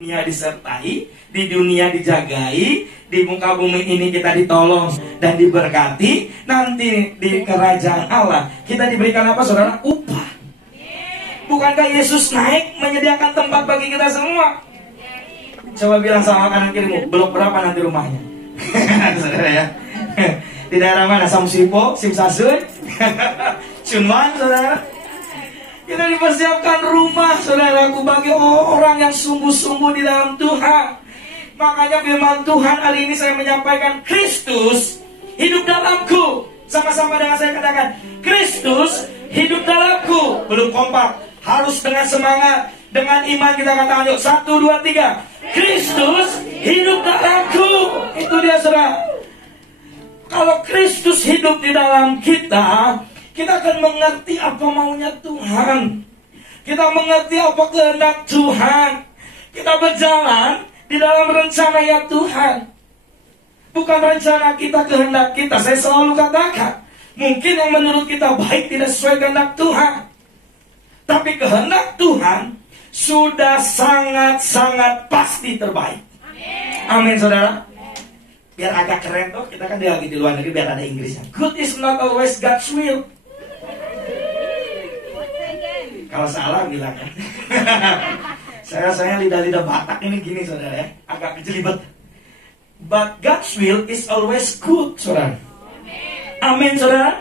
Dunia disertai, di dunia dijagai, di muka bumi ini kita ditolong dan diberkati. Nanti di kerajaan Allah kita diberikan apa, saudara? Upah. Bukankah Yesus naik menyediakan tempat bagi kita semua? Coba bilang sama kanan kirimu, blok berapa nanti rumahnya? Saudara ya. Di daerah mana? Samsipo, Simsasun, Chunwan, saudara. Kita dipersiapkan rumah, saudaraku, bagi orang yang sungguh-sungguh di dalam Tuhan. Makanya firman Tuhan hari ini saya menyampaikan, Kristus hidup dalamku. Sama-sama dengan saya katakan, Kristus hidup dalamku. Belum kompak, harus dengan semangat, dengan iman kita katakan, yuk 1, 2, 3. Kristus hidup dalamku. Itu dia, saudara. Kalau Kristus hidup di dalam kita, kita akan mengerti apa maunya Tuhan. Kita mengerti apa kehendak Tuhan. Kita berjalan di dalam rencananya Tuhan. Bukan rencana kita, kehendak kita. Saya selalu katakan, mungkin yang menurut kita baik tidak sesuai kehendak Tuhan. Tapi kehendak Tuhan sudah sangat-sangat pasti terbaik. Amin, saudara. Biar agak keren tuh, kita kan lagi di luar negeri, biar ada Inggrisnya. Good is not always God's will. Kalau salah bilang ya. Saya lidah-lidah Batak ini gini, saudara ya, agak kejelibet. But God's will is always good, saudara. Amin, saudara.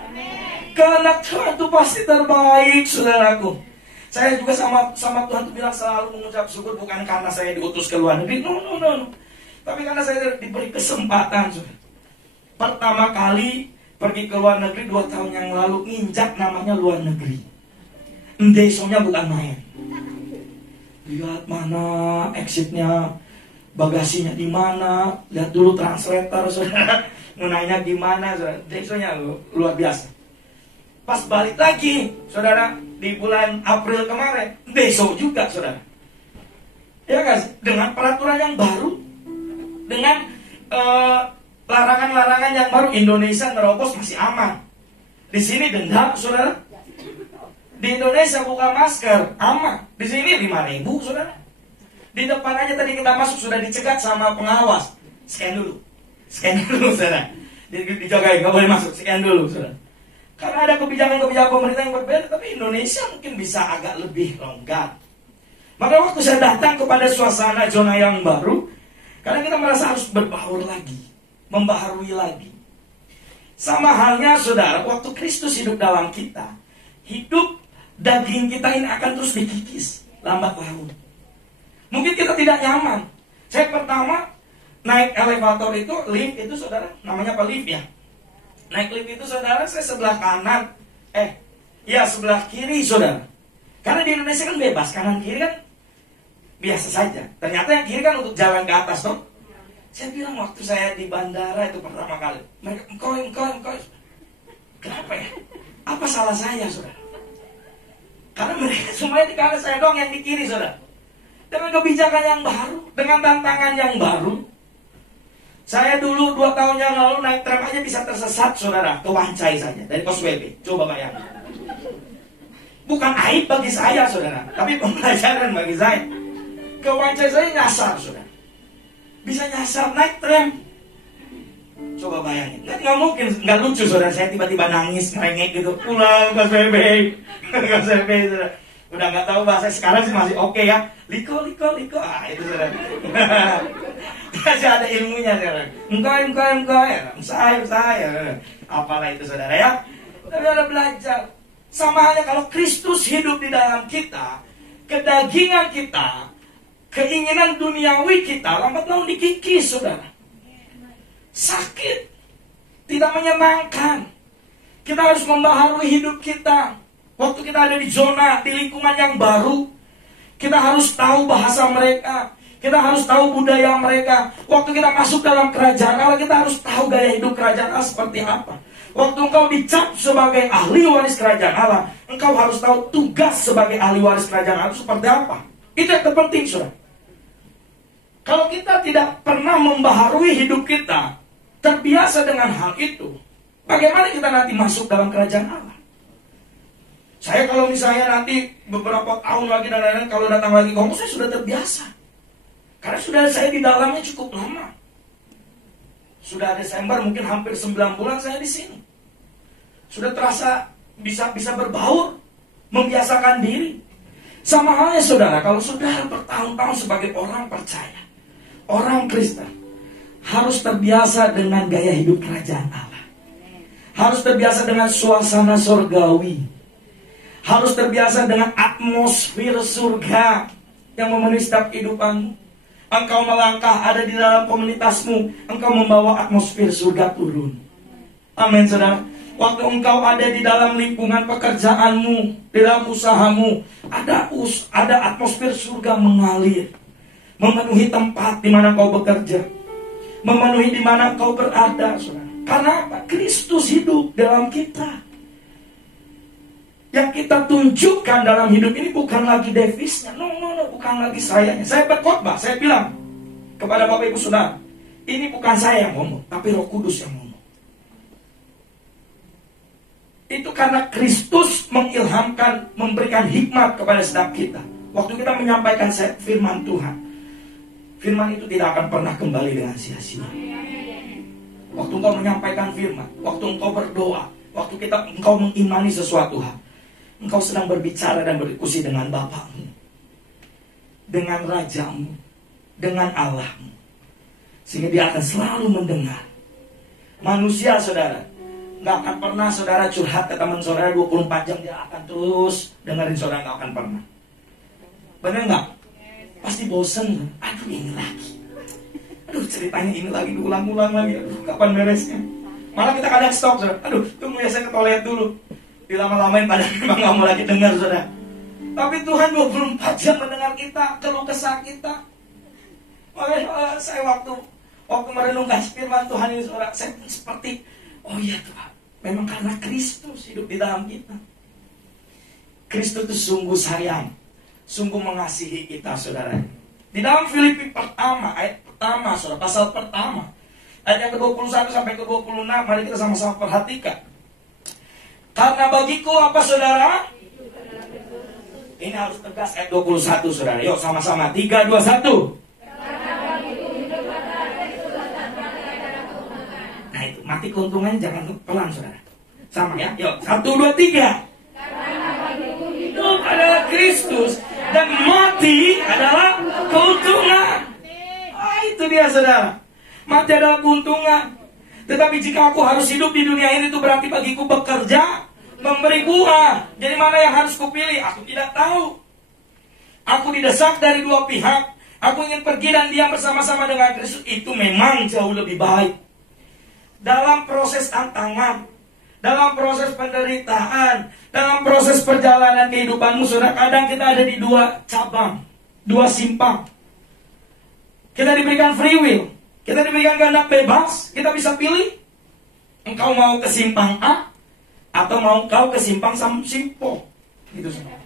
Kehendak Tuhan itu pasti terbaik, saudaraku. Saya juga sama Tuhan itu bilang selalu mengucap syukur, bukan karena saya diutus ke luar negeri, no. Tapi karena saya diberi kesempatan, saudara. Pertama kali pergi ke luar negeri 2 tahun yang lalu, nginjak namanya luar negeri. Desanya bukan main. Lihat mana exitnya, bagasinya di mana, lihat dulu translator, saudara. Menanya gimana, saudara. Desanya luar biasa. Pas balik lagi, saudara, di bulan April kemarin, deso juga, saudara. Ya kan? Dengan peraturan yang baru, dengan larangan-larangan yang baru. Indonesia ngerokok masih aman. Di sini denda, saudara. Di Indonesia buka masker, aman. Di sini 5.000, saudara. Di depan aja tadi kita masuk sudah dicegat sama pengawas. Scan dulu, saudara. Dijagain, nggak boleh masuk. Scan dulu, saudara. Karena ada kebijakan-kebijakan pemerintah yang berbeda, tapi Indonesia mungkin bisa agak lebih longgar. Maka waktu saya datang kepada suasana zona yang baru, karena kita merasa harus berbaur lagi, membaharui lagi. Sama halnya, saudara, waktu Kristus hidup dalam kita, hidup daging kita ini akan terus dikikis, lambat laun. Mungkin kita tidak nyaman. Saya pertama naik elevator itu, lift itu, saudara, namanya apa, lift ya? Naik lift itu, saudara, saya sebelah kanan, sebelah kiri, saudara. Karena di Indonesia kan bebas, kanan kiri kan biasa saja. Ternyata yang kiri kan untuk jalan ke atas, toh. Saya bilang waktu saya di bandara itu pertama kali, mereka engkau. Kenapa ya? Apa salah saya, saudara? Karena mereka semuanya di kanan, saya doang yang di kiri, saudara. Dengan kebijakan yang baru, dengan tantangan yang baru. Saya dulu 2 tahun yang lalu naik tram aja bisa tersesat, saudara, ke Wancai saja, dari pos WP. Coba bayangin. Bukan aib bagi saya, saudara, tapi pembelajaran bagi saya. Ke Wancai saya nyasar, saudara. Bisa nyasar naik tram. Coba bayangin. Nggak mungkin, nggak lucu, saudara. Saya tiba-tiba nangis, ngerengek gitu. Pulang ke WP. Ke WP, saudara. Udah nggak tahu bahasa sekarang sih masih oke ya. Liko. Ah, itu, saudara. Masih ada ilmunya, saudara. Engkau ya. Saya. Apalah itu, saudara ya. Tapi ada belajar. Sama halnya kalau Kristus hidup di dalam kita, kedagingan kita, keinginan duniawi kita lambat laun dikikis, saudara. Sakit, tidak menyenangkan. Kita harus membaharui hidup kita. Waktu kita ada di zona, di lingkungan yang baru, kita harus tahu bahasa mereka, kita harus tahu budaya mereka. Waktu kita masuk dalam kerajaan Allah, kita harus tahu gaya hidup kerajaan Allah seperti apa. Waktu engkau dicap sebagai ahli waris kerajaan Allah, engkau harus tahu tugas sebagai ahli waris kerajaan Allah seperti apa. Itu yang terpenting, saudara. Kalau kita tidak pernah membaharui hidup kita, terbiasa dengan hal itu, bagaimana kita nanti masuk dalam kerajaan Allah? Saya kalau misalnya nanti beberapa tahun lagi dan lain-lain, kalau datang lagi ke Hongkong, saya sudah terbiasa. sudah saya di dalamnya cukup lama. Sudah Desember mungkin hampir 9 bulan saya di sini. Sudah terasa bisa berbaur, membiasakan diri. Sama halnya saudara, kalau saudara bertahun-tahun sebagai orang percaya, orang Kristen, harus terbiasa dengan gaya hidup kerajaan Allah. Harus terbiasa dengan suasana surgawi. Harus terbiasa dengan atmosfer surga yang memenuhi setiap kehidupanmu. Engkau melangkah ada di dalam komunitasmu, engkau membawa atmosfer surga turun. Amin saudara. Waktu engkau ada di dalam lingkungan pekerjaanmu, di dalam usahamu, ada atmosfer surga mengalir, memenuhi tempat di mana kau bekerja, memenuhi di mana kau berada, saudara. Karena apa? Kristus hidup dalam kita. Yang kita tunjukkan dalam hidup ini bukan lagi devisnya, no, bukan lagi sayanya. Saya berkhotbah, saya bilang kepada Bapak Ibu Saudara, ini bukan saya yang ngomong, tapi Roh Kudus yang ngomong. Itu karena Kristus mengilhamkan, memberikan hikmat kepada setiap kita. Waktu kita menyampaikan firman Tuhan, firman itu tidak akan pernah kembali dengan sia-sia. Waktu engkau menyampaikan firman, waktu engkau berdoa, waktu engkau mengimani sesuatu hal, engkau sedang berbicara dan berdiskusi dengan Bapakmu, dengan Rajamu, dengan Allahmu. Sehingga dia akan selalu mendengar. Manusia saudara, gak akan pernah saudara curhat ke teman saudara 24 jam. Dia akan terus dengerin saudara, gak akan pernah. Bener gak? Pasti bosen. Aduh ini lagi, aduh ceritanya ini lagi, diulang-ulang lagi. Aduh kapan beresnya? Malah kita kadang stop saudara. Aduh tunggu ya, saya ke toilet dulu. Dilama-lamain padahal memang gak mau lagi dengar saudara. Tapi Tuhan 24 jam mendengar kita, keluh kesah kita. Saya waktu merenungkan firman Tuhan ini saudara, saya seperti, oh iya Tuhan, memang karena Kristus hidup di dalam kita. Kristus itu sungguh sayang, sungguh mengasihi kita saudara. Di dalam Filipi pertama, ayat pertama saudara, pasal pertama, ayat yang ke-21 sampai ke-26, mari kita sama-sama perhatikan. Karena bagiku apa saudara? Ini harus tegas ayat 21 saudara. Yuk sama-sama 3, 2, 1. Nah itu mati keuntungannya jangan pelan saudara. Sama ya. Yuk 1, 2, 3. Hidup adalah Kristus dan mati adalah keuntungan. Itu dia saudara. Mati adalah keuntungan. Tetapi jika aku harus hidup di dunia ini, itu berarti bagiku bekerja, memberi buah. Jadi mana yang harus kupilih? Aku tidak tahu. Aku didesak dari dua pihak. Aku ingin pergi dan diam bersama-sama dengan Kristus. Itu memang jauh lebih baik. Dalam proses tantangan, dalam proses penderitaan, dalam proses perjalanan kehidupanmu, saudara, kadang kita ada di dua cabang, dua simpang. Kita diberikan free will. Kita diberikan kehendak bebas, kita bisa pilih. Engkau mau ke simpang A atau mau kau ke simpang Simpo. Gitu semua.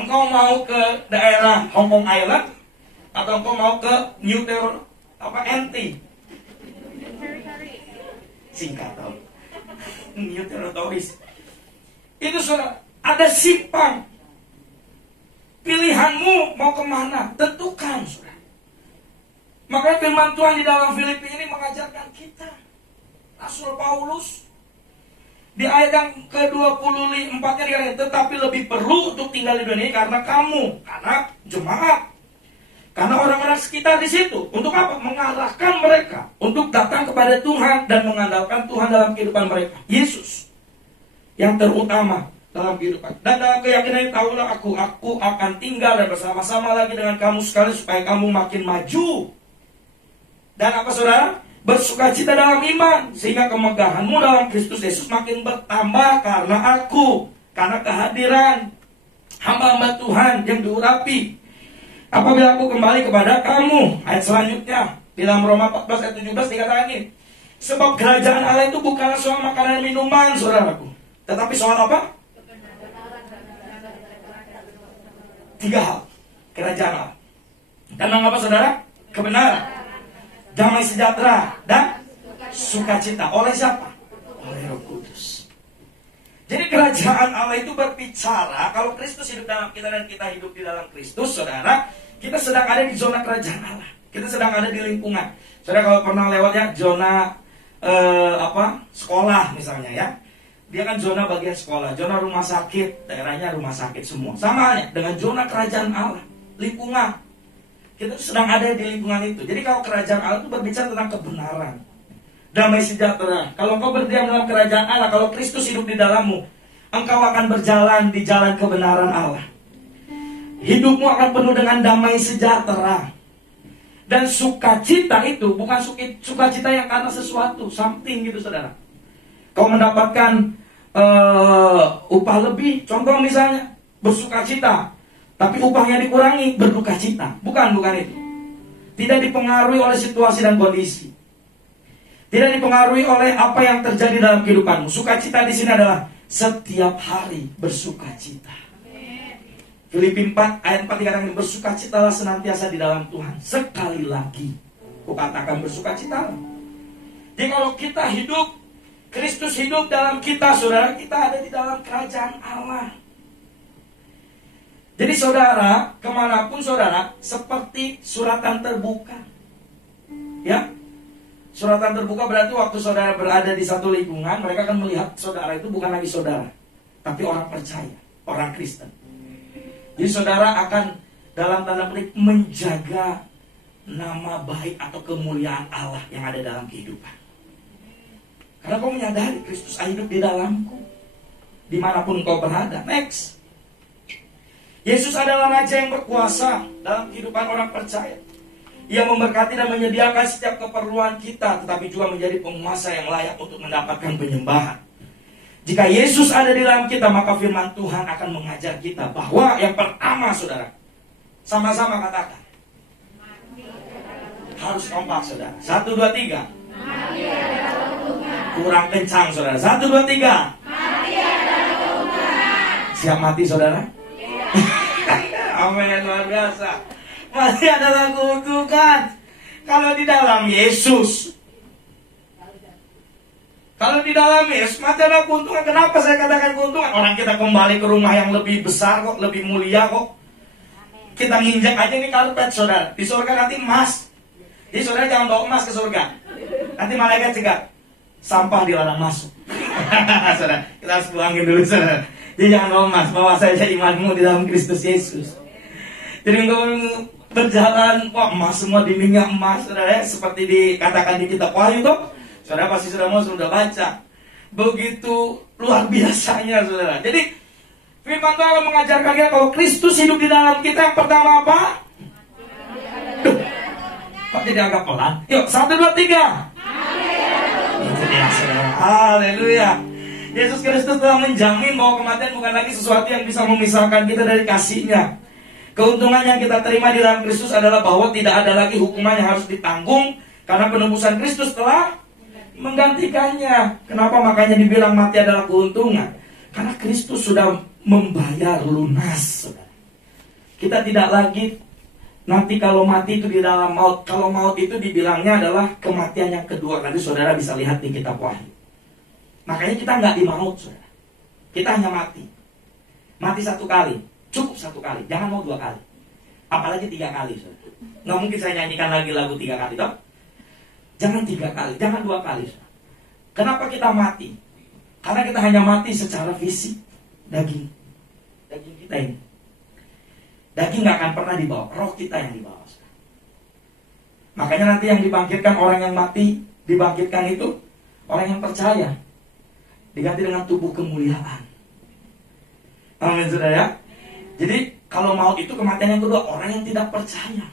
Engkau mau ke daerah Hong Kong Island atau engkau mau ke New NT. Singkat tau. New Territories. Itu saudara, ada simpang. Pilihanmu mau kemana? Tentukan saudara. Makanya firman Tuhan di dalam Filipi ini mengajarkan kita. Rasul Paulus di ayat yang ke-24-nya dikatakan, tetapi lebih perlu untuk tinggal di dunia karena kamu, karena jemaat, karena orang-orang sekitar di situ. Untuk apa? Mengarahkan mereka untuk datang kepada Tuhan dan mengandalkan Tuhan dalam kehidupan mereka. Yesus yang terutama dalam kehidupan. Dan dalam keyakinan tahulah aku akan tinggal dan bersama-sama lagi dengan kamu sekali supaya kamu makin maju. Dan apa saudara? Bersukacita dalam iman, sehingga kemegahanmu dalam Kristus Yesus makin bertambah karena aku, karena kehadiran hamba-hamba Tuhan yang diurapi. Apabila aku kembali kepada kamu, ayat selanjutnya di dalam Roma 14 ayat 17 dikatakan ini, sebab kerajaan Allah itu bukanlah soal makanan dan minuman, saudaraku, tetapi soal apa? 3 hal. Kerajaan Allah. Tentang apa saudara? Kebenaran, damai sejahtera, dan sukacita. Oleh siapa? Oleh Roh Kudus. Jadi kerajaan Allah itu berbicara, kalau Kristus hidup dalam kita dan kita hidup di dalam Kristus, saudara, kita sedang ada di zona kerajaan Allah. Kita sedang ada di lingkungan. Saudara kalau pernah lewat ya zona sekolah misalnya ya. Dia kan zona bagian sekolah, zona rumah sakit, daerahnya rumah sakit semua. Sama halnya dengan zona kerajaan Allah, lingkungan. Kita sedang ada di lingkungan itu. Jadi kalau kerajaan Allah itu berbicara tentang kebenaran, damai sejahtera. Kalau engkau berdiam dalam kerajaan Allah, kalau Kristus hidup di dalammu, engkau akan berjalan di jalan kebenaran Allah. Hidupmu akan penuh dengan damai sejahtera. Dan sukacita itu bukan sukacita yang karena sesuatu, something gitu saudara. Kau mendapatkan upah lebih, contoh misalnya bersukacita, tapi upahnya dikurangi, berdukacita. Bukan itu. Tidak dipengaruhi oleh situasi dan kondisi. Tidak dipengaruhi oleh apa yang terjadi dalam kehidupanmu. Sukacita di sini adalah setiap hari bersukacita. Filipi 4 ayat 4 dikatakan bersukacitalah senantiasa di dalam Tuhan. Sekali lagi kukatakan bersukacitalah. Jadi kalau kita hidup, Kristus hidup dalam kita, saudara, kita ada di dalam kerajaan Allah. Jadi saudara, kemanapun saudara, seperti suratan terbuka. Ya, suratan terbuka berarti waktu saudara berada di satu lingkungan, mereka akan melihat saudara itu bukan lagi saudara, tapi orang percaya, orang Kristen. Jadi saudara akan dalam tanda petik menjaga nama baik atau kemuliaan Allah yang ada dalam kehidupan. Karena kau menyadari Kristus hidup di dalamku, dimanapun kau berada. Next, Yesus adalah Raja yang berkuasa dalam kehidupan orang percaya. Ia memberkati dan menyediakan setiap keperluan kita, tetapi juga menjadi penguasa yang layak untuk mendapatkan penyembahan. Jika Yesus ada di dalam kita, maka firman Tuhan akan mengajar kita bahwa yang pertama, saudara, sama-sama katakan, harus kompak, saudara. 1, 2, 3. Kurang kencang, saudara. 1, 2, 3. Siap mati, saudara? Amin, luar biasa. Mati adalah keuntungan. Kalau di dalam Yesus, mati adalah keuntungan. Kenapa saya katakan keuntungan? Orang kita kembali ke rumah yang lebih besar kok, lebih mulia kok. Kita nginjak aja nih karpet, saudara. Di surga nanti emas. Jadi saudara jangan bawa emas ke surga. Nanti malaikat cegah, sampah dilarang masuk. Saudara, kita harus pulangin dulu, saudara. Jadi jangan bawa emas, bawa saja imanmu di dalam Kristus Yesus. Jadi engkau berjalan, wah emas semua, dindingnya emas, saudara. Seperti dikatakan di kitab Wahyu tuh, saudara pasti sudah baca. Begitu luar biasanya, saudara. Jadi firman Tuhan mengajarkan kita kalau Kristus hidup di dalam kita, yang pertama apa? Kok jadi agak pelan? Yuk, 1, 2, 3. Itu dia, saudara. Haleluya. Yesus Kristus telah menjamin bahwa kematian bukan lagi sesuatu yang bisa memisahkan kita dari kasih-Nya. Keuntungan yang kita terima di dalam Kristus adalah bahwa tidak ada lagi hukuman yang harus ditanggung, karena penebusan Kristus telah menggantikannya. Kenapa makanya dibilang mati adalah keuntungan? Karena Kristus sudah membayar lunas, saudara. Kita tidak lagi nanti kalau mati itu di dalam maut. Kalau maut itu dibilangnya adalah kematian yang kedua. Nanti saudara bisa lihat di kitab Wahyu. Makanya kita nggak di maut, saudara. Kita hanya mati. Mati 1 kali, cukup 1 kali. Jangan mau 2 kali. Apalagi 3 kali, saudara. Nggak mungkin saya nyanyikan lagi lagu 3 kali, toh? Jangan 3 kali, jangan 2 kali, saudara. Kenapa kita mati? Karena kita hanya mati secara fisik, daging kita ini. Daging nggak akan pernah dibawa, roh kita yang dibawa. Makanya nanti yang dibangkitkan, orang yang mati dibangkitkan itu orang yang percaya, diganti dengan tubuh kemuliaan. Amin, saudara ya. Jadi kalau maut itu kematian yang kedua, orang yang tidak percaya.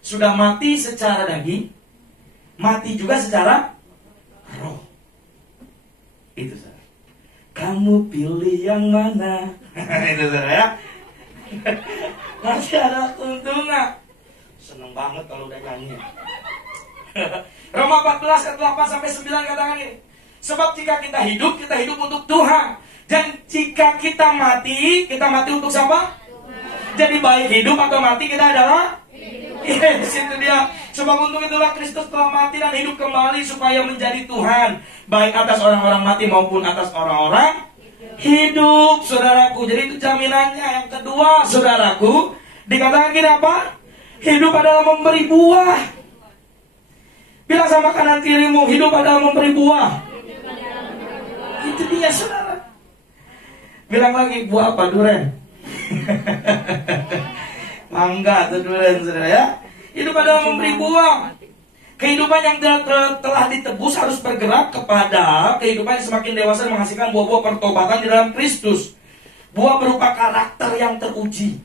Sudah mati secara daging, mati juga secara roh. Itu, saudara. Kamu pilih yang mana? Itu, saudara ya. Masih ada keuntungan. Seneng banget kalau udah nyanyi. Roma 14 ayat 8 sampai 9 katakan ini. Sebab jika kita hidup untuk Tuhan. Dan jika kita mati untuk siapa? Tuhan. Jadi baik hidup atau mati kita adalah hidup. Yes, itu dia. Sebab untuk itulah Kristus telah mati dan hidup kembali supaya menjadi Tuhan, baik atas orang-orang mati maupun atas orang-orang hidup, saudaraku. Jadi itu jaminannya. Yang kedua, saudaraku, dikatakan gini apa? Hidup adalah memberi buah. Bilang sama kanan kirimu, hidup adalah memberi buah. Itu dia, saudara. Bilang lagi, buah apa? Duren. Mangga atau duren, saudara ya. Hidup adalah memberi buah. Kehidupan yang telah ditebus harus bergerak kepada kehidupan yang semakin dewasa dan menghasilkan buah-buah pertobatan di dalam Kristus. Buah berupa karakter yang teruji.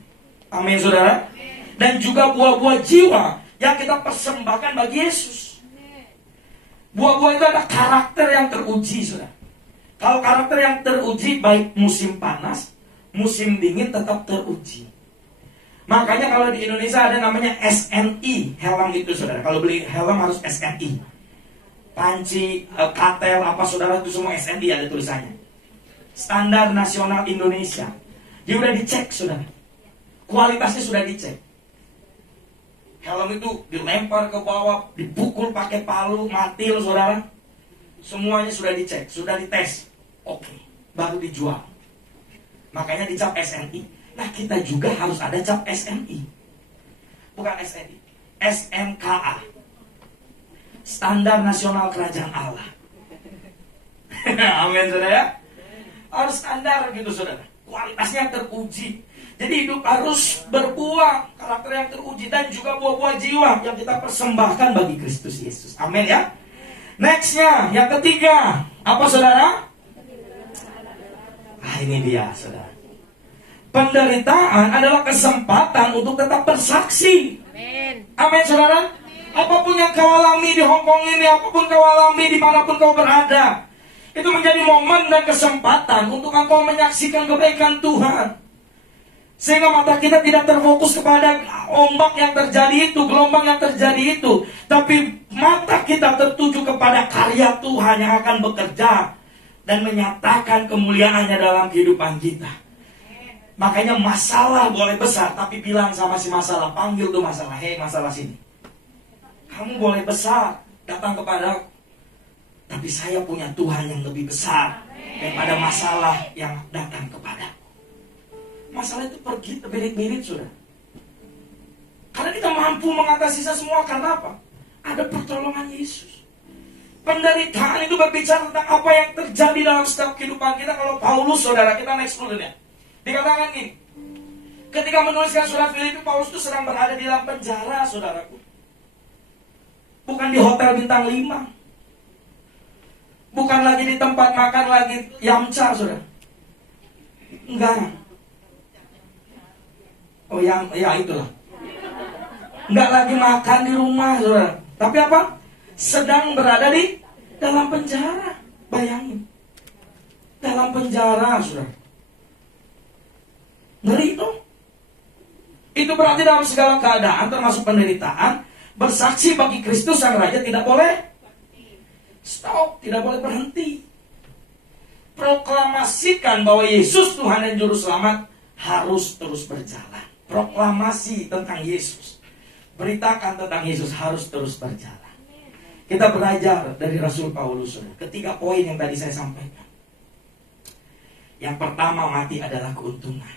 Amin, saudara. Dan juga buah-buah jiwa yang kita persembahkan bagi Yesus. Buah-buah itu adalah karakter yang teruji, saudara. Kalau karakter yang teruji, baik musim panas, musim dingin tetap teruji. Makanya kalau di Indonesia ada namanya SNI, helm itu, saudara. Kalau beli helm harus SNI. Panci, katel, apa saudara, itu semua SNI ada tulisannya. Standar Nasional Indonesia. Dia udah dicek, saudara. Kualitasnya sudah dicek. Helm itu dilempar ke bawah, dipukul pakai palu, mati loh, saudara. Semuanya sudah dicek, sudah dites. Oke, baru dijual. Makanya dicap SNI. Nah, kita juga harus ada cap SNI. Bukan SNI, SNKA. Standar Nasional Kerajaan Allah. Amin, saudara ya. Harus standar gitu, saudara. Kualitasnya teruji. Jadi hidup harus berbuah, karakter yang teruji, dan juga buah-buah jiwa yang kita persembahkan bagi Kristus Yesus. Amin ya. Nextnya, yang ketiga, apa saudara? Ini dia, saudara. Penderitaan adalah kesempatan untuk tetap bersaksi. Amin. Amin, saudara. Apapun yang kau alami di Hongkong ini, apapun kau alami dimanapun kau berada, itu menjadi momen dan kesempatan untuk engkau menyaksikan kebaikan Tuhan. Sehingga mata kita tidak terfokus kepada ombak yang terjadi itu, gelombang yang terjadi itu, tapi mata kita tertuju kepada karya Tuhan yang akan bekerja dan menyatakan kemuliaannya dalam kehidupan kita. Makanya masalah boleh besar, tapi bilang sama si masalah, panggil tuh masalah, hei masalah sini. Kamu boleh besar, datang kepada, tapi saya punya Tuhan yang lebih besar daripada masalah yang datang kepada. Masalah itu pergi terbirit-birit, sudah. Karena kita mampu mengatasi semua, karena apa? Ada pertolongan Yesus. Penderitaan itu berbicara tentang apa yang terjadi dalam setiap kehidupan kita. Kalau Paulus, saudara, kita next dulu ya. Dikatakan gini, ketika menuliskan surat Filipi, Paulus itu sedang berada di dalam penjara, saudaraku. Bukan di hotel bintang 5. Bukan lagi di tempat makan lagi yamcha, saudara. Enggak. Oh ya itulah. Enggak lagi makan di rumah, saudara. Tapi apa? Sedang berada di dalam penjara. Bayangin. Dalam penjara, saudara. Ngeri itu. Itu berarti dalam segala keadaan, termasuk penderitaan, bersaksi bagi Kristus Sang Raja tidak boleh stop, tidak boleh berhenti. Proklamasikan bahwa Yesus Tuhan dan Juru Selamat harus terus berjalan. Proklamasi tentang Yesus, beritakan tentang Yesus harus terus berjalan. Kita belajar dari Rasul Paulus. Ketiga poin yang tadi saya sampaikan. Yang pertama, mati adalah keuntungan,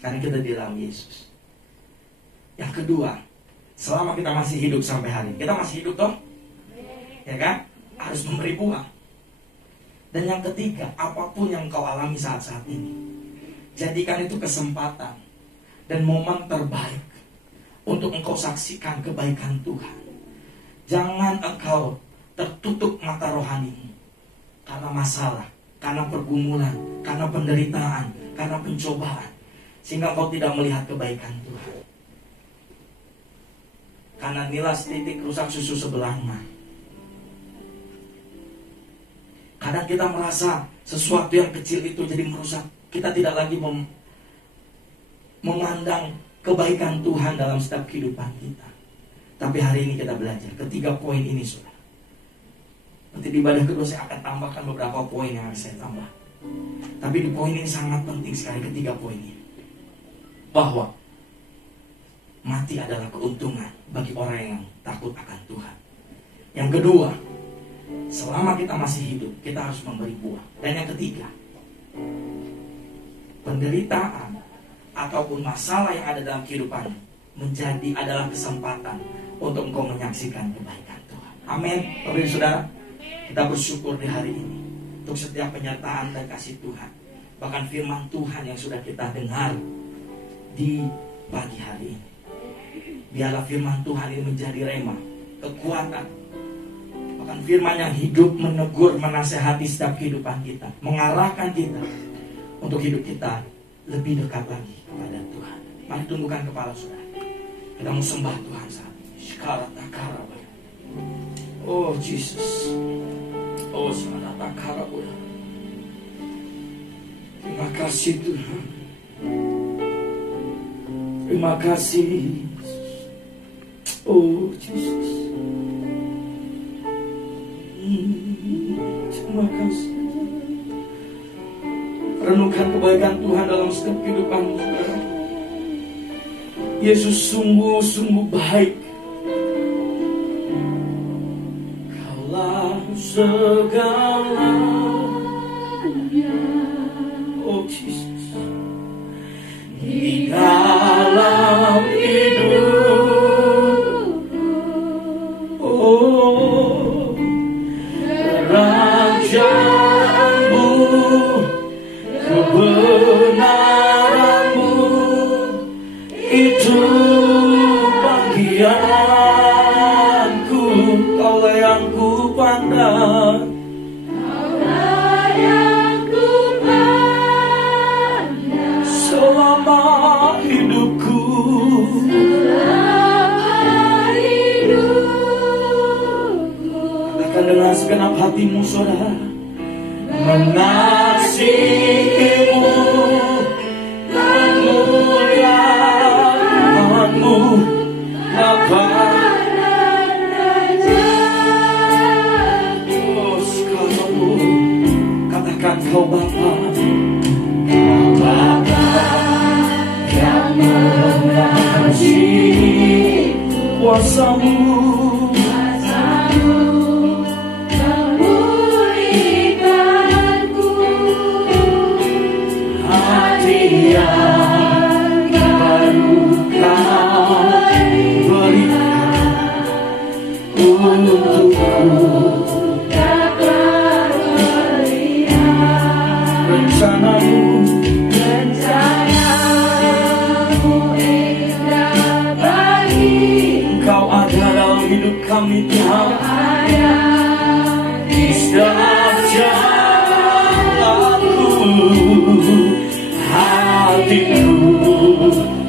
karena kita di dalam Yesus. Yang kedua, selama kita masih hidup sampai hari ini, kita masih hidup toh, ya kan? Harus memberi buah. Dan yang ketiga, apapun yang kau alami saat-saat ini, jadikan itu kesempatan dan momen terbaik untuk engkau saksikan kebaikan Tuhan. Jangan engkau tertutup mata rohanimu karena masalah, karena pergumulan, karena penderitaan, karena pencobaan, sehingga engkau tidak melihat kebaikan Tuhan. Karena nilas titik rusak susu sebelah mah. Kadang kita merasa sesuatu yang kecil itu jadi merusak. Kita tidak lagi memandang kebaikan Tuhan dalam setiap kehidupan kita. Tapi hari ini kita belajar ketiga poin ini, saudara. Nanti di ibadah kedua saya akan tambahkan beberapa poin yang harus saya tambah. Tapi di poin ini sangat penting sekali, ketiga poin ini. Bahwa mati adalah keuntungan bagi orang yang takut akan Tuhan. Yang kedua, selama kita masih hidup, kita harus memberi buah. Dan yang ketiga, penderitaan ataupun masalah yang ada dalam kehidupan adalah kesempatan untuk engkau menyaksikan kebaikan Tuhan. Amin. Bapak Ibu Saudara, kita bersyukur di hari ini untuk setiap penyertaan dan kasih Tuhan, bahkan firman Tuhan yang sudah kita dengar di pagi hari ini. Biarlah firman Tuhan ini menjadi rema, kekuatan, bahkan firman yang hidup, menegur, menasehati setiap kehidupan kita, mengarahkan kita untuk hidup kita lebih dekat lagi kepada Tuhan. Mari tundukkan kepala saudara. Kita mau sembah Tuhan saat ini. Shkaratakara. Oh Jesus. Oh shkaratakara. Terima kasih Tuhan. Terima kasih. Oh Jesus. Terima kasih. Renungkan kebaikan Tuhan dalam setiap kehidupan saudara. Yesus sungguh-sungguh baik. Kaulah segalanya. Oh Jesus. Di dalam hidupku. Oh kerajaanmu, kebenaranmu, itu bagianku. Kaulah yang ku pandang, kaulah yang ku pandang selama hidupku, selama hidupku. Katakan dengan segenap hatimu saudara, mengasihimu, kemuliaanmu Bapa. Oh sekalimu, katakan kau Bapa, kau Bapa yang mengasihi, kuasamu kami Tuhan, di setiap jalanku, hatiku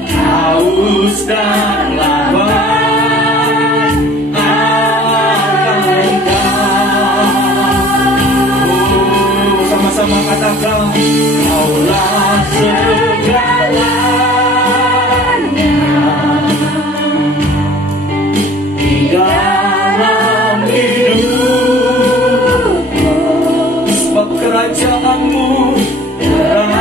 haus dan lapar akan Engkau. Oh, sama-sama katakan, Kaulah segalanya. Dalam hidupku, sebab kerajaanmu, kebenaranmu,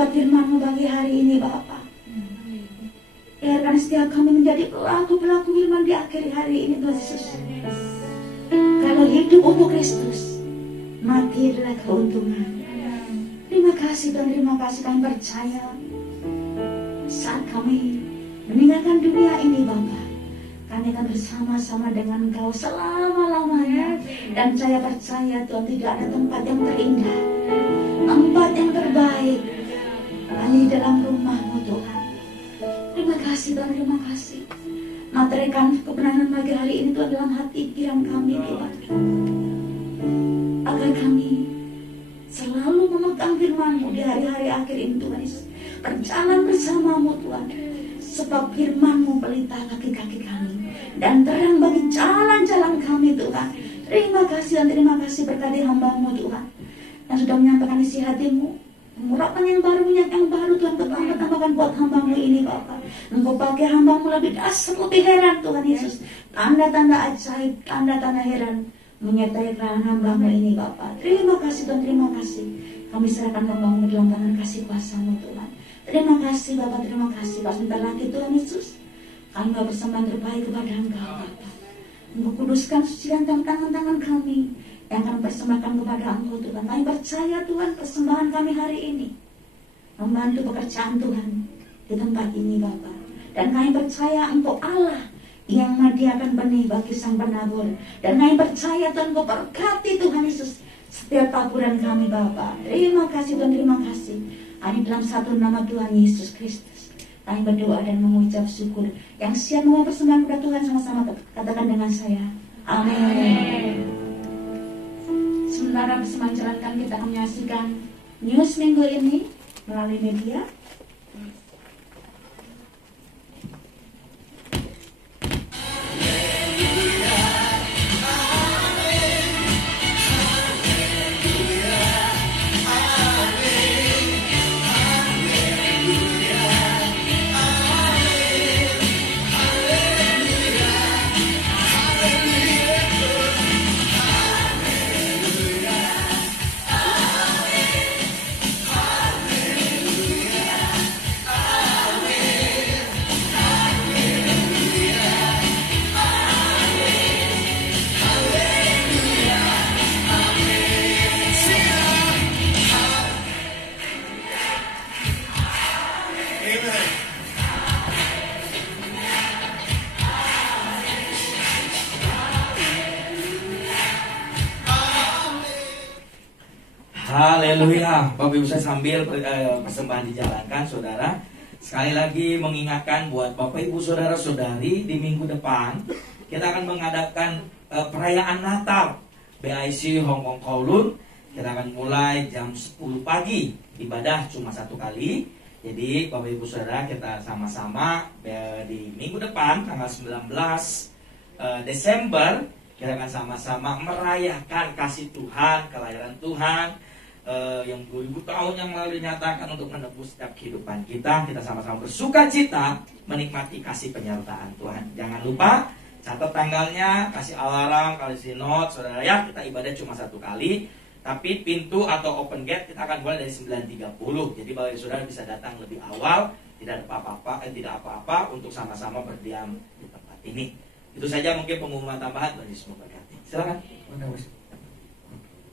berkat firman-Mu bagi hari ini Bapa. Biarkan setiap kami menjadi pelaku-pelaku firman di akhir hari ini Tuhan Yesus. Kalau hidup untuk Kristus, mati adalah keuntungan. Terima kasih Tuhan, terima kasih kami percaya saat kami meninggalkan dunia ini Bapa, kami akan bersama-sama dengan Engkau selama-lamanya. Dan saya percaya Tuhan, tidak ada tempat yang terindah, tempat yang terbaik hanya di dalam rumah-Mu Tuhan. Terima kasih Tuhan, terima kasih. Materikan kebenaran pagi hari ini Tuhan dalam hati pikiran kami Tuhan, agar kami selalu memegang firman-Mu di hari-hari akhir ini Tuhan Yesus. Berjalan bersama-Mu Tuhan, sebab firman-Mu pelita kaki-kaki kami dan terang bagi jalan-jalan kami Tuhan. Terima kasih dan terima kasih berkati hamba-Mu Tuhan yang sudah menyampaikan isi hati-Mu. Mengurapan yang baru, minyak yang baru Tuhan, tambahkan buat hamba-Mu ini Bapa. Engkau pakai hamba-Mu lebih dasar, lebih heran Tuhan Yesus. Tanda-tanda ajaib, tanda-tanda heran menyertai kerangan hamba-Mu ini Bapa. Terima kasih Tuhan, terima kasih. Kami serahkan hamba-Mu dalam tangan kasih kuasa-Mu Tuhan. Terima kasih Bapa, terima kasih. Pas sebentar lagi Tuhan Yesus, kami mau persembahan terbaik kepada Engkau Bapa. Engkau kuduskan, sucikan tangan-tangan kami yang akan persembahkan kepada Engkau Tuhan. Kami percaya Tuhan, persembahan kami hari ini membantu pekerjaan Tuhan di tempat ini Bapa. Dan kami percaya Engkau Allah yang menyediakan benih bagi sang penabur. Dan kami percaya Tuhan, Engkau berkati Tuhan Yesus setiap taburan kami Bapa. Terima kasih Tuhan, terima kasih. Hanya dalam satu nama Tuhan Yesus Kristus kami berdoa dan mengucap syukur. Yang siap mau persembahan kepada Tuhan sama-sama katakan dengan saya, amin. Sementara persembahan jalankan, kita akan menyaksikan news minggu ini melalui media. Haleluya. Bapak Ibu, saya sambil persembahan dijalankan saudara, sekali lagi mengingatkan buat Bapak Ibu saudara-saudari, di minggu depan kita akan mengadakan perayaan Natal BIC Hong Kong Kowloon. Kita akan mulai jam 10 pagi. Ibadah cuma satu kali. Jadi Bapak Ibu saudara, kita sama-sama di minggu depan tanggal 19 Desember kita akan sama-sama merayakan kasih Tuhan, kelahiran Tuhan yang 2000 tahun yang lalu dinyatakan untuk menebus setiap kehidupan kita. Kita sama-sama bersuka cita menikmati kasih penyertaan Tuhan. Jangan lupa catat tanggalnya, kasih alarm, kasih note saudara ya. Kita ibadah cuma satu kali, tapi pintu atau open gate kita akan mulai dari 9.30. Jadi Bapak Ibu saudara bisa datang lebih awal, tidak ada apa-apa untuk sama-sama berdiam di tempat ini. Itu saja mungkin pengumuman tambahan. Tuhan Yesus memberkati. Silakan.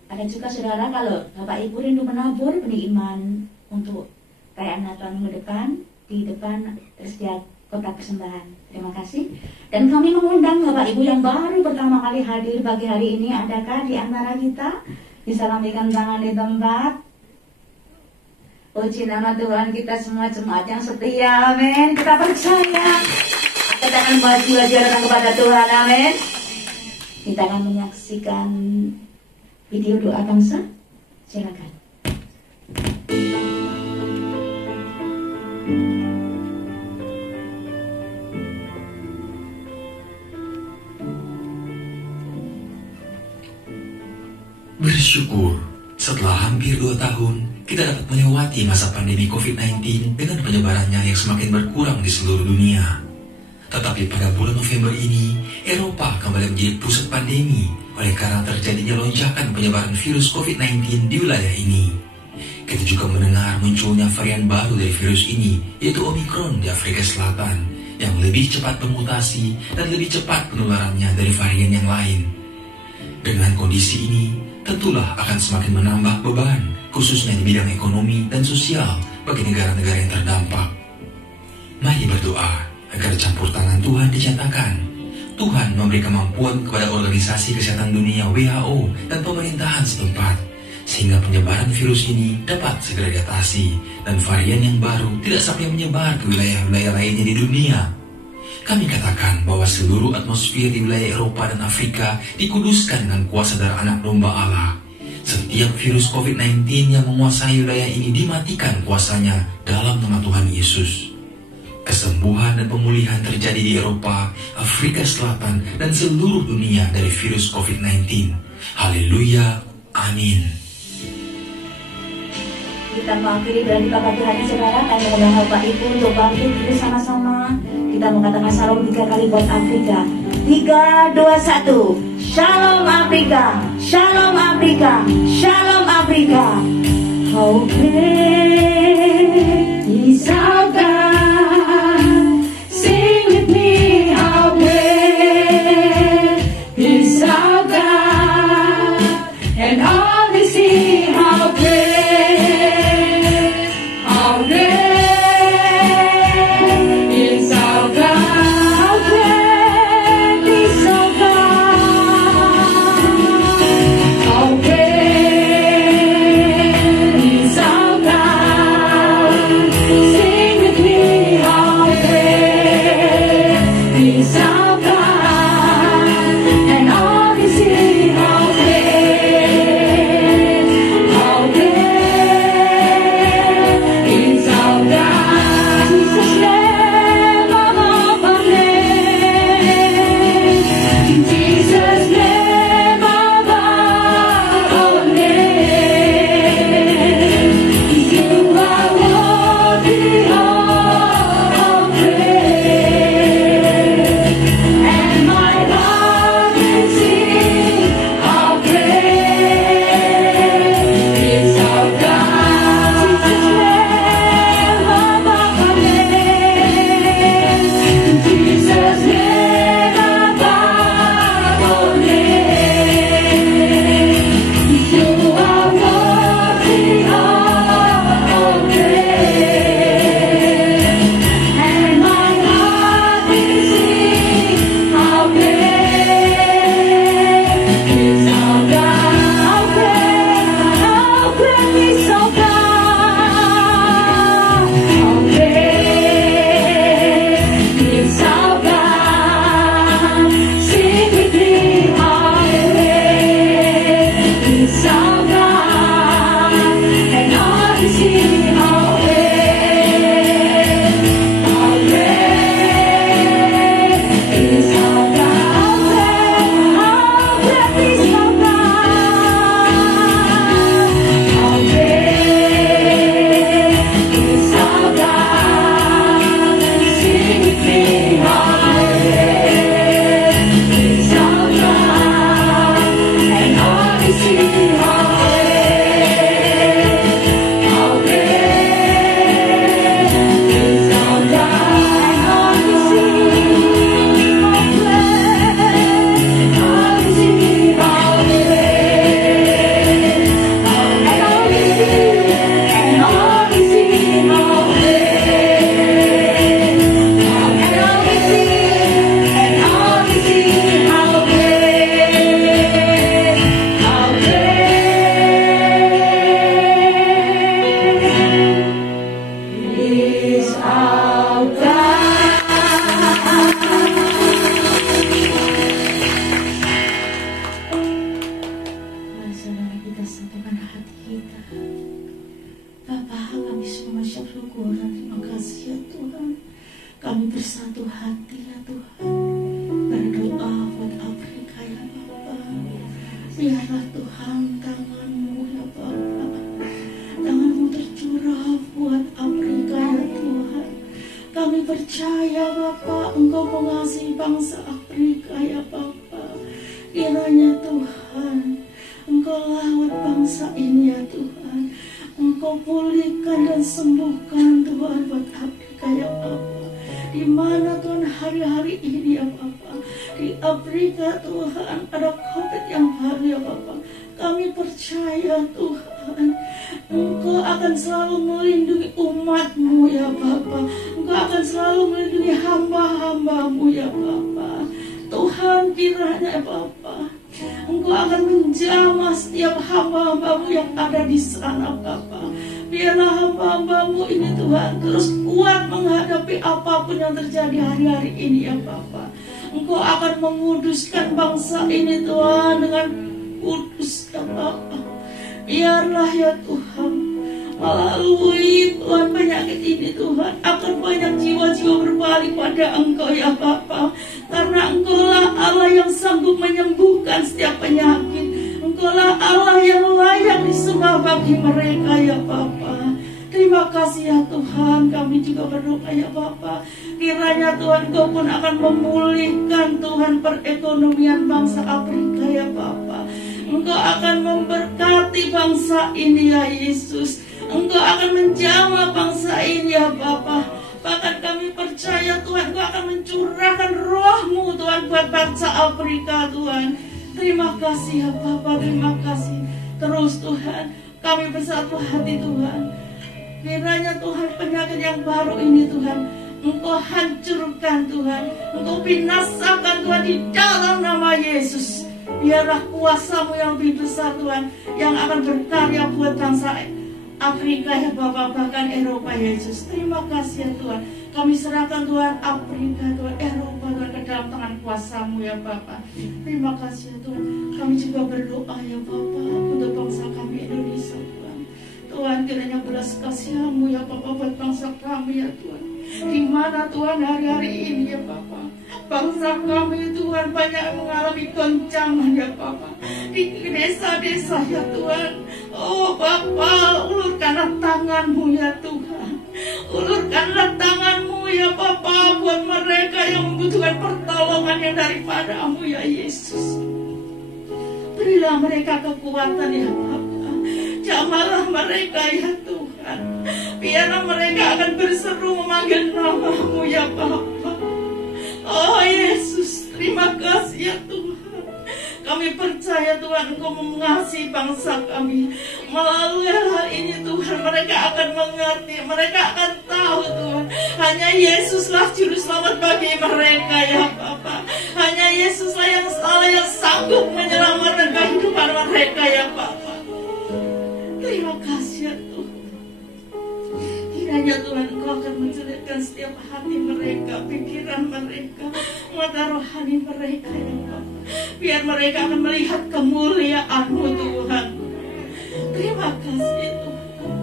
Ada juga saudara, kalau Bapak Ibu rindu menabur benih iman untuk perayaan Natal minggu depan, di depan tersedia kotak persembahan. Terima kasih. Dan kami mengundang Bapak Ibu yang baru pertama kali hadir pagi hari ini. Adakah di antara kita? Bisa lambaikan tangan di tempat. Puji nama Tuhan, kita semua jemaat yang setia, amin. Kita percaya. Kita akan baju datang kepada Tuhan, amin. Kita akan menyaksikan video doa bangsa. Silakan. Bersyukur setelah hampir 2 tahun kita dapat melewati masa pandemi COVID-19 dengan penyebarannya yang semakin berkurang di seluruh dunia. Tetapi pada bulan November ini, Eropa kembali menjadi pusat pandemi oleh karena terjadinya lonjakan penyebaran virus COVID-19 di wilayah ini. Kita juga mendengar munculnya varian baru dari virus ini, yaitu Omicron di Afrika Selatan, yang lebih cepat bermutasi dan lebih cepat penularannya dari varian yang lain. Dengan kondisi ini, tentulah akan semakin menambah beban, khususnya di bidang ekonomi dan sosial bagi negara-negara yang terdampak. Mari berdoa agar campur tangan Tuhan dinyatakan. Tuhan memberi kemampuan kepada Organisasi Kesehatan Dunia WHO dan pemerintahan setempat, sehingga penyebaran virus ini dapat segera diatasi dan varian yang baru tidak sampai menyebar ke wilayah-wilayah lainnya di dunia. Kami katakan bahwa seluruh atmosfer di wilayah Eropa dan Afrika dikuduskan dengan kuasa darah anak domba Allah. Setiap virus COVID-19 yang menguasai wilayah ini dimatikan kuasanya dalam nama Tuhan Yesus. Kesembuhan dan pemulihan terjadi di Eropa, Afrika Selatan, dan seluruh dunia dari virus COVID-19. Haleluya, amin. Kita mengakhiri berarti Bapak Tuhan saudara, kami mengundang Bapak Ibu untuk bangkit bersama-sama. Kita mengatakan salam 3 kali buat Afrika. 3, 2, 1. Shalom Afrika, Shalom Afrika, Shalom Afrika. How great is our God. Sing with me, how great is our God. And all they see, how great, how great is our God. How great is our God. How great is our God. Sing with me, how great is our God. And all they see, how great, how great is our God. Jesus' name above all names. Jesus' name above all names. You are worthy of praise. And my heart will sing, how great is our God. Jesus' name above all names. You are worthy of praise. And my heart will sing, how great is our God. How great is our God. How great is our God. Sing with me, how great is our God. And all you see, how great is our God. How great is our God. How great is our God. Sing with me, how great is our God. And all you see, how great is our God. And all you see, how great, all you see, how great, and all you see, and all you see, how great, and all you see, and all you see, how great, how great is our God. Mari saudara kita satukan hati kita. Bapa, kami semua mengucap syukur dan terima kasih ya Tuhan. Kami bersatu hati ya Tuhan. Berdoa buat Afrika ya Bapa. Biarlah Tuhan tangan-Mu ya Bapa. Tangan-Mu tercurah buat Afrika ya Tuhan. Kami percaya Bapa, Engkau mengasihi bangsa Afrika ya Bapa. Kiranya Tuhan, Engkau lawat bangsa ini ya Tuhan. Engkau Engkau pulihkan dan sembuhkan Tuhan buat Afrika ya Bapa. Di mana Tuhan hari-hari ini ya Bapa, di Afrika Tuhan ada COVID yang baru ya Bapa. Kami percaya Tuhan, Engkau akan selalu melindungi umat-Mu ya Bapa. Engkau akan selalu melindungi hamba-hamba-Mu ya Bapa. Tuhan, kiranya ya Bapa, Engkau akan menjamah setiap hamba-hamba-Mu yang ada di sana Bapa. Biarlah hamba-hamba-Mu ini Tuhan terus kuat menghadapi apapun yang terjadi hari-hari ini ya Bapa. Engkau akan menguduskan bangsa ini Tuhan dengan kudus ya Bapa. Biarlah ya Tuhan, melalui Tuhan penyakit ini Tuhan, akan banyak jiwa-jiwa berbalik pada Engkau ya Bapa. Karena Engkaulah Allah yang sanggup menyembuhkan setiap penyakit. Engkaulah Allah yang layak disembah bagi mereka ya Bapa. Terima kasih ya Tuhan. Kami juga berdoa ya Bapa, kiranya Tuhan Engkau pun akan memulihkan Tuhan perekonomian bangsa Afrika ya Bapa. Engkau akan memberkati bangsa ini ya Yesus. Engkau akan menjamah bangsa ini ya Bapa. Bahkan kami percaya Tuhan, Engkau akan mencurahkan roh-Mu Tuhan buat bangsa Afrika Tuhan. Terima kasih ya Bapa, terima kasih. Terus Tuhan, kami bersatu hati Tuhan. Kiranya Tuhan penyakit yang baru ini Tuhan, Engkau hancurkan Tuhan. Engkau binasakan Tuhan di dalam nama Yesus. Biarlah kuasa-Mu yang lebih besar Tuhan, yang akan berkarya buat bangsa Afrika ya Bapak, bahkan Eropa Yesus. Terima kasih ya Tuhan. Kami serahkan Tuhan Afrika, Tuhan Eropa Tuhan ke dalam tangan kuasa-Mu ya Bapak. Terima kasih ya Tuhan. Kami juga berdoa ya Bapak untuk bangsa kami Indonesia Tuhan. Tuhan, kiranya belas kasih-Mu ya Bapak buat bangsa kami ya Tuhan. Di mana Tuhan hari-hari ini ya Bapak, bangsa kami Tuhan banyak mengalami goncangan ya Bapak. Di desa-desa ya Tuhan. Oh Bapak, ulurkanlah tangan-Mu ya Tuhan. Ulurkanlah tangan-Mu ya Bapak buat mereka yang membutuhkan pertolongan yang daripada-Mu ya Yesus. Berilah mereka kekuatan ya Bapak. Jamahlah mereka ya Tuhan. Biarlah mereka akan berseru memanggil nama-Mu ya Bapak. Oh Yesus, terima kasih ya Tuhan. Kami percaya Tuhan Engkau mengasihi bangsa kami. Melalui hal ini Tuhan, mereka akan mengerti, mereka akan tahu Tuhan, hanya Yesuslah juru selamat bagi mereka ya Bapa. Hanya Yesuslah yang salah, yang sanggup menyelamatkan kehidupan mereka ya Bapa. Terima kasih ya Tuhan. Kiranya Tuhan Engkau akan mencerahkan setiap hati mereka, pikiran mereka, mata rohani mereka ya Bapa. Biar mereka akan melihat kemuliaan-Mu Tuhan. Terima kasih Tuhan.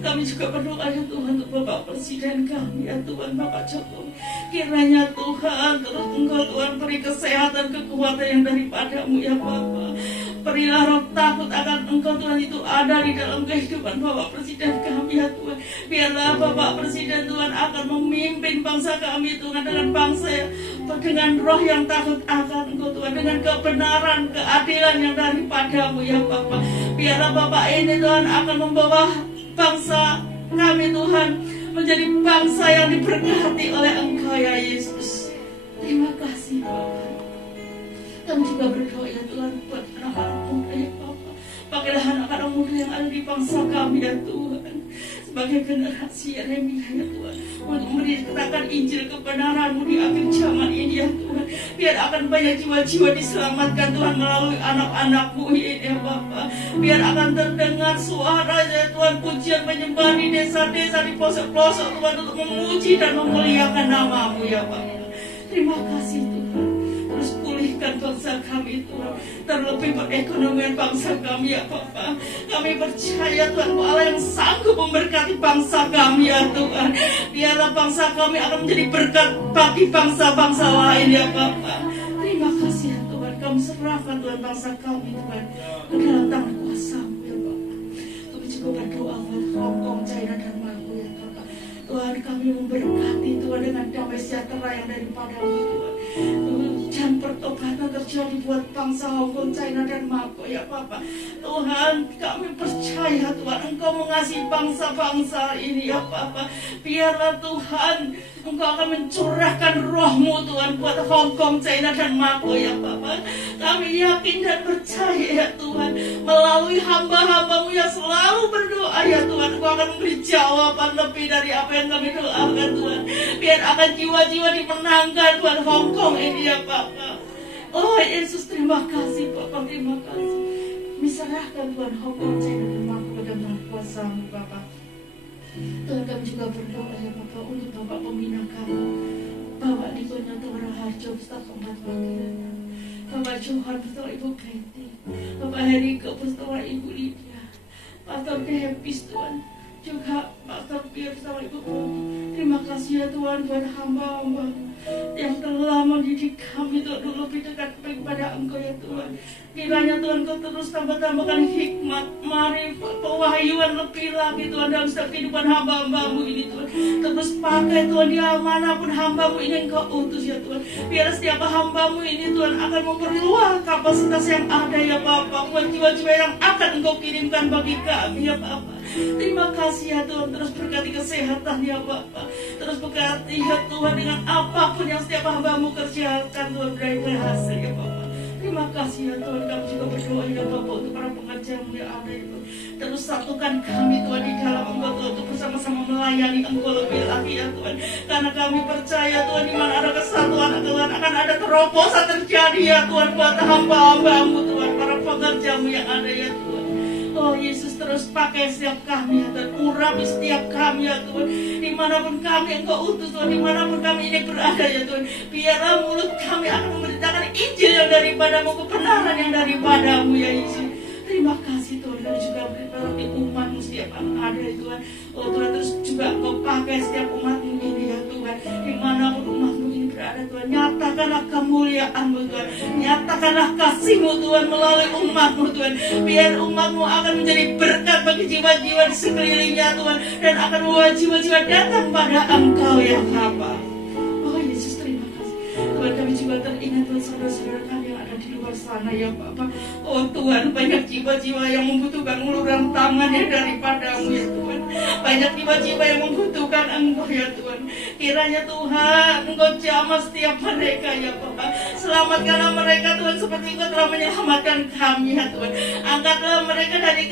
Kami juga berdoa ya Tuhan untuk Bapak Presiden kami ya Tuhan, Bapak Jokowi. Kiranya Tuhan terus Engkau Tuhan beri kesehatan, kekuatan yang daripada-Mu ya Bapa. Berilah roh takut akan Engkau Tuhan itu ada di dalam kehidupan Bapak Presiden kami ya Tuhan. Biarlah Bapak Presiden Tuhan akan memimpin bangsa kami Tuhan dengan bangsa dengan roh yang takut akan Engkau Tuhan, dengan kebenaran, keadilan yang daripada-Mu ya Bapak. Biarlah Bapak ini Tuhan akan membawa bangsa kami Tuhan menjadi bangsa yang diberkati oleh Engkau ya Yesus. Terima kasih Bapak. Kami juga berdoa ya Tuhan buat anak-anak muda ya Bapak. Pakailah anak-anak muda yang ada di bangsa kami ya Tuhan, sebagai generasi Yeremia ya Tuhan, untuk memberitakan Injil kebenaran-Mu di akhir zaman ini ya Tuhan. Biar akan banyak jiwa-jiwa diselamatkan Tuhan melalui anak-anak-Mu ini ya Bapak. Biar akan terdengar suara ya Tuhan, pujian menyembah di desa-desa, di pelosok-pelosok Tuhan, untuk memuji dan memuliakan nama-Mu ya Bapak. Terima kasih Tuhan. Terus pulihkan bangsa kami Tuhan, terlebih perekonomian bangsa kami ya Bapak. Kami percaya Tuhan Allah yang sanggup memberkati bangsa kami ya Tuhan. Biarlah bangsa kami akan menjadi berkat bagi bangsa-bangsa lain ya Bapak. Terima kasih ya Tuhan. Kami serahkan Tuhan bangsa kami Tuhan ke dalam tangan kuasa-Mu ya Bapak. Kami juga berdoa buat Hong Kong, China dan Malaysia ya Bapak. Tuhan, kami memberkati Tuhan dengan damai sejahtera yang daripada-Mu Tuhan. Dan pertobatan terjadi buat bangsa Hong Kong, China dan Macau ya Bapa. Tuhan, kami percaya Tuhan Engkau mengasihi bangsa-bangsa ini ya Bapa. Biarlah Tuhan Engkau akan mencurahkan roh-Mu Tuhan buat Hong Kong, China dan Macau ya Bapa. Kami yakin dan percaya ya Tuhan, melalui hamba-hamba-Mu yang selalu berdoa ya Tuhan, Engkau akan memberi jawaban lebih dari apa yang kami doakan Tuhan. Biar akan jiwa-jiwa dimenangkan Tuhan Hong Kong ini ya Bapa. Oh Yesus, terima kasih Bapak, terima kasih. Kami serahkan Tuhan Hong Kong, China dan Macau dalam kuasa-Mu Bapak. Tuhan, kami juga berdoa ya Bapak untuk Bapak pembina kami, Bapak Nikonya Tora Harjo beserta keempat wakilnya, Bapak Johan beserta Ibu Betty, Bapak Heriko beserta Ibu Lydia, Pastor Kepis Tuhan, juga Pastor Pierre beserta Ibu Boni. Terima kasih ya Tuhan buat hamba-hamba yang telah mendidik kami untuk lebih dekat kepada Engkau ya Tuhan. Kiranya Tuhan Kau terus tambah-tambahkan hikmat, marifat, pewahyuan lebih lagi Tuhan dalam setiap kehidupan hamba-hamba-Mu ini Tuhan. Terus pakai Tuhan di manapun hamba-Mu ini Engkau utus ya Tuhan. Biar setiap hamba-Mu ini Tuhan akan memperluas kapasitas yang ada ya Bapak, buat jiwa-jiwa yang akan Engkau kirimkan bagi kami ya Bapak. Terima kasih ya Tuhan, terus berkati kesehatan ya Bapak. Terus berkati ya Tuhan dengan apapun yang setiap hamba-Mu kerjakan Tuhan berhasil ya Bapak. Terima kasih ya Tuhan, kami juga berdoa ya Bapak untuk para pengajar-Mu yang ada itu. Terus satukan kami Tuhan di dalam Engkau Tuhan, untuk bersama-sama melayani Engkau lebih lagi ya Tuhan. Karena kami percaya Tuhan, di mana ada kesatuan Tuhan akan ada terobosan terjadi ya Tuhan buat hamba-hamba-Mu Tuhan, para pekerja-Mu yang ada ya Tuhan. Oh Yesus, terus pakai setiap kami ya Tuhan, urapi setiap kami ya Tuhan, dimanapun kami Engkau utus Tuhan, dimanapun kami ini berada ya Tuhan. Biarlah mulut kami akan memberitakan Injil yang daripada-Mu, kebenaran yang daripada-Mu ya Yesus. Terima kasih Tuhan, kami juga berarti umat-Mu setiap yang ada ya Tuhan. Oh Tuhan, terus juga Engkau pakai setiap umat-Mu ini ya Tuhan, dimanapun umat-Mu ini berada Tuhan. Nyatakanlah kemuliaan-Mu Tuhan, nyatakanlah kasih-Mu Tuhan melalui umat-Mu Tuhan. Biar umat-Mu akan menjadi berkat bagi jiwa-jiwa di sekelilingnya Tuhan, dan akan membawa jiwa-jiwa datang pada Engkau ya Bapa. Oh Yesus, terima kasih Tuhan. Kami juga teringat Tuhan saudara-saudara kami yang ada di luar sana ya Bapak. Oh Tuhan, banyak jiwa-jiwa yang membutuhkan uluran tangan ya daripada-Mu ya Tuhan. Banyak jiwa-jiwa yang membutuhkan Engkau ya Tuhan. Kiranya Tuhan Engkau jamah setiap mereka ya Bapak. Selamatkanlah mereka Tuhan, seperti Engkau telah menyelamatkan kami ya Tuhan. Angkatlah mereka dari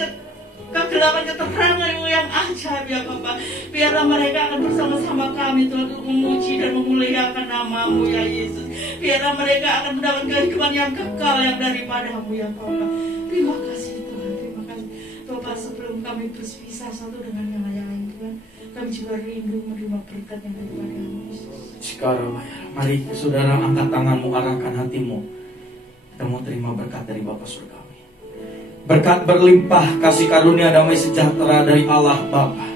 kegelapan keterangan-Mu yang ajaib ya Bapak. Biarlah mereka akan bersama-sama kami Tuhan untuk memuji dan memuliakan nama-Mu ya Yesus. Biarlah mereka akan mendapat kehidupan yang kekal yang daripada-Mu ya Bapak. Terima kasih Tuhan, terima kasih Bapak. Sebelum kami berpisah satu dengan yang lain Tuhan, kami juga rindu menerima berkat yang daripada-Mu Yesus. Sekarang mari saudara angkat tanganmu, arahkan hatimu. Kita mau terima berkat dari Bapa surga. Berkat berlimpah kasih karunia damai sejahtera dari Allah Bapa,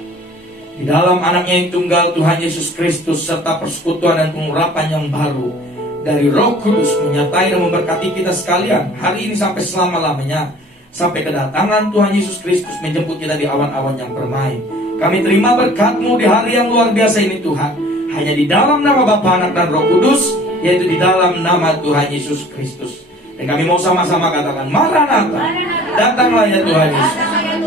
di dalam anaknya yang tunggal Tuhan Yesus Kristus, serta persekutuan dan pengurapan yang baru dari Roh Kudus menyertai dan memberkati kita sekalian hari ini sampai selama-lamanya, sampai kedatangan Tuhan Yesus Kristus menjemput kita di awan-awan yang bermain. Kami terima berkat-Mu di hari yang luar biasa ini Tuhan, hanya di dalam nama Bapa, Anak dan Roh Kudus, yaitu di dalam nama Tuhan Yesus Kristus. Dan kami mau sama-sama katakan, Maranatha, datanglah ya Tuhan Yesus.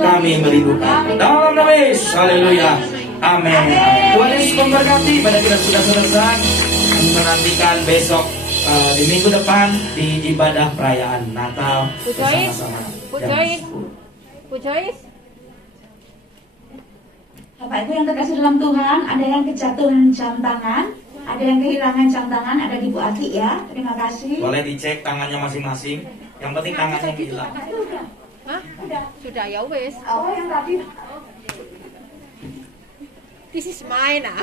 Kami merindukan dalam nama Yesus. Haleluya. Amin. Tuhan Yesus memberkati. Pada kita sudah selesai, kami menantikan besok di minggu depan di ibadah perayaan Natal bersama-sama. Pujois. Bapak Ibu yang terkasih dalam Tuhan, ada yang kejatuhan jam tangan, ada yang kehilangan jam tangan, ada di Bu Ati ya. Terima kasih. Boleh dicek tangannya masing-masing. Yang penting tangannya hilang. Hah? Sudah ya wes. Oh, yang tadi. This is mine ah.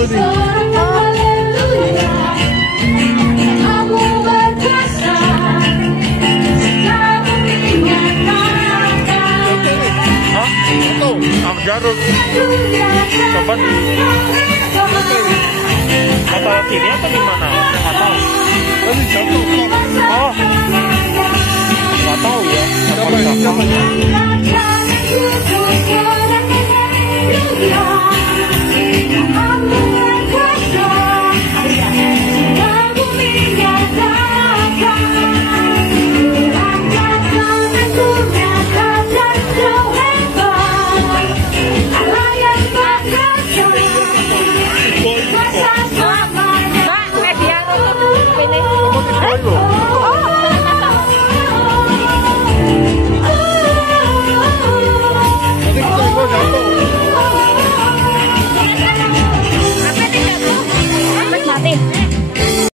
jatuh nih. Jatuh, jarum. Coba apa sini atau di mana? Nggak tahu. Tadi jatuh. Oh, nggak tahu ya. Coba ya. Mati.